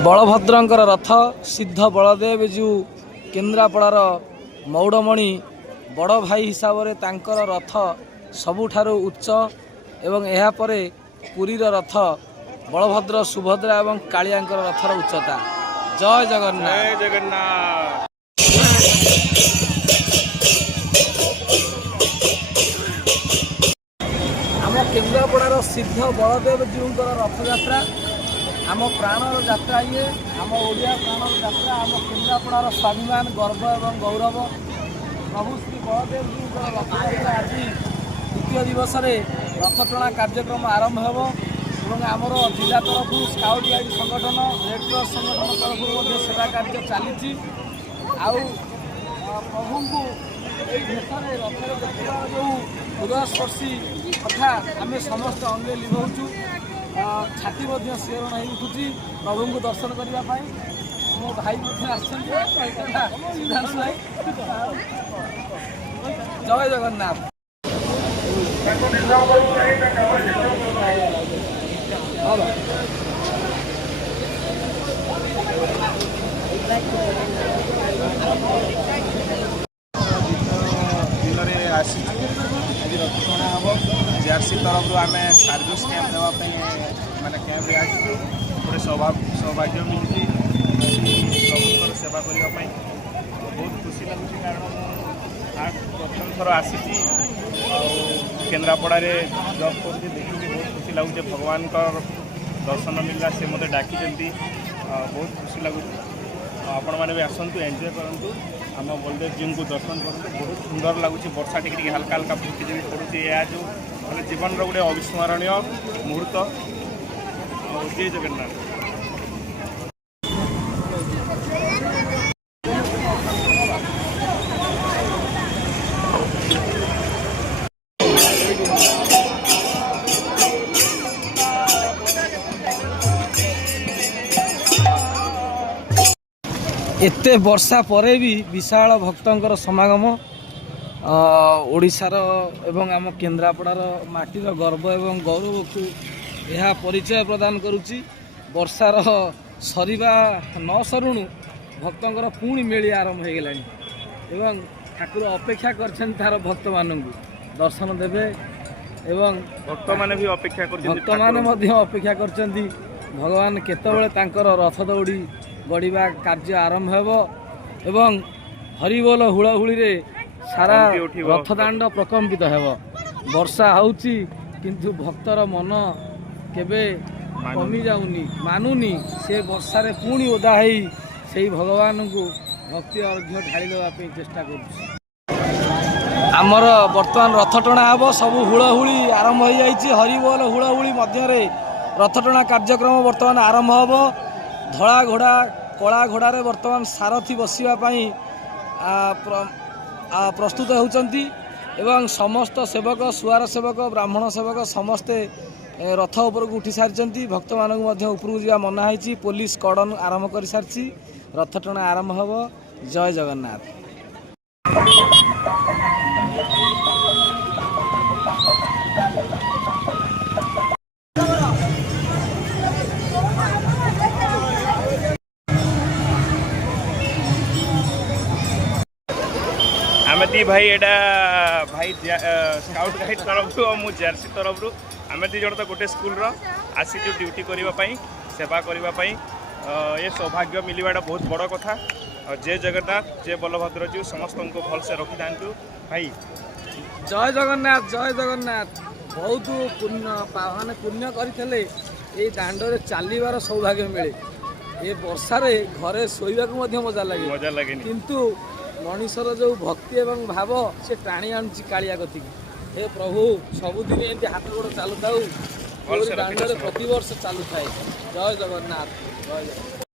बलभद्रंकर रथ सिद्ध बलदेव जीव केन्द्रापड़ार मौड़मणि बड़ भाई हिसाब से तांकर रथ सबुठारु उच्च एवं एहा परे पुरीर रथ बलभद्र सुभद्रा एवं कालियांकर रथर उच्चता। जय जगन्नाथ। जय जगन्नाथ। आम केन्द्रापड़ार सिद्ध बलदेव जीवंकर रथ यात्रा आम प्राणर यात्रा ये आम ओडिया प्राणर यात्रा आम केन्द्रापड़ार स्वाभिमान गर्व एवं गौरव प्रभु श्री बलदेव जीवंकर रथ यात्रा आज द्वितीय दिवस रथटଣା कार्यक्रम आरंभ हो आमर जिला तरफ स्काउट गाइड संगठन रेड क्रॉस संगठन तरफ सेवा कार्य चली प्रभु को देशରେ ରଥରେ ଦେଖିବା ଯେଉଁ ହୃଦୟସ୍ପର୍ଶୀ କଥା ଆମେ ସମସ୍ତେ ଅଙ୍ଗେ ଲିଭାଉଛୁ। ଛାତି ମଧ୍ୟ ଶିହରଣ ହେଇ ଉଠୁଛି ପ୍ରଭୁଙ୍କୁ ଦର୍ଶନ କରିବା ପାଇଁ। ମୋ ଭାଇ ମଧ୍ୟ ଆସିଛନ୍ତି ସିଦ୍ଧାନ୍ତ ଭାଇ। ଜୟ ଜଗନ୍ନାଥ। रथटଣା हम जेआरसी तरफ आम सर्विस कैंप देवाई मानने कैंप गोटे सौभाग्य मिलती प्रभुंर सेवा करने बहुत खुशी लगुच कारण प्रथम थर आसी केन्द्रापड़ा जब कर देखिए बहुत खुशी लगुच भगवान दर्शन मिलला से मत डाकी बहुत खुशी लगुच आपण मैंने भी आसतु एंजॉय करूँ आम बलदेव जी को दर्शन करूँ बहुत सुंदर लगुच वर्षा टी हल्का हल्का फुटी भी पड़ुची यह जो मैंने जीवन गोटे अविस्मरणीय मुहूर्त। जय जगन्नाथ। एते वर्षा परे भी विशाल भक्तंकर समागम ओडिशार एवं आम केन्द्रापड़ार माटीर गर्व एवं गौरव को यह परिचय प्रदान करुच्ची। वर्षार सरीबा न सरुणु भक्तंकर पुणी मेली आरंभ हो गलानी एवं ठाकुर अपेक्षा करछन तार भक्त मानू दर्शन देवे एवं भक्त माने भी अपेक्षा अपेक्षा करछन्ती भगवान केतबेले तांकर रथ दौड़ी गढ़ा कार्य आरंभ हो एवं हरिबोल हुड़हुड़ी रे सारा रथदाण्ड प्रकम्पित हो। वर्षा होउची किंतु भक्तर मन केबे कमी जाउनी मानुनी से वर्षा रे पुणी ओदा है से भगवान को भक्ति अर्घ्य ढाली देवाई चेष्टा करुच्छी। आमर बर्तमान रथटଣା हम सब हुड़हुड़ी आरंभ हो जाइए हरिबोल हुड़हुड़ी मध्य रथटଣା कार्यक्रम बर्तमान आरंभ हो। धड़ा घोड़ा कला घोड़े बर्तमान सारथी बसवाई प्रस्तुत होती एवं समस्त सेवक सुआर सेवक ब्राह्मण सेवक समस्ते रथ उपरକୁ उठी सारी भक्त मानक उपरକୁ जा मनाही पुलिस कड़न आरंभ कर सारी रथटଣା आरंभ हो। जय जगन्नाथ। आम दी भाई एटा भाई स्काउट गाइड तरफ मु जेआरसी तरफ आम दी जन तो गोटे स्कूल आसी जो ड्यूटी करने सेवा करने ये सौभाग्य मिलवाटा बहुत बड़ कथा। जय जगन्नाथ। जय बलभद्र जी समस्त को भल से रखी था भाई। जय जगन्नाथ। जय जगन्नाथ। बहुत पुण्य माने पुण्य करते ये दाण्ड चलवार सौभाग्य मिले ये वर्षा घरे शोवा मजा लगे किंतु मनीषर जो भक्ति एवं भाव से टाणी आनुची कालिया गति हे प्रभु सबुदिन एमती हाथ गोड़ चलु था दाण्ड प्रति वर्ष चलु थाए। जय जगन्नाथ। जय जगन्नाथ।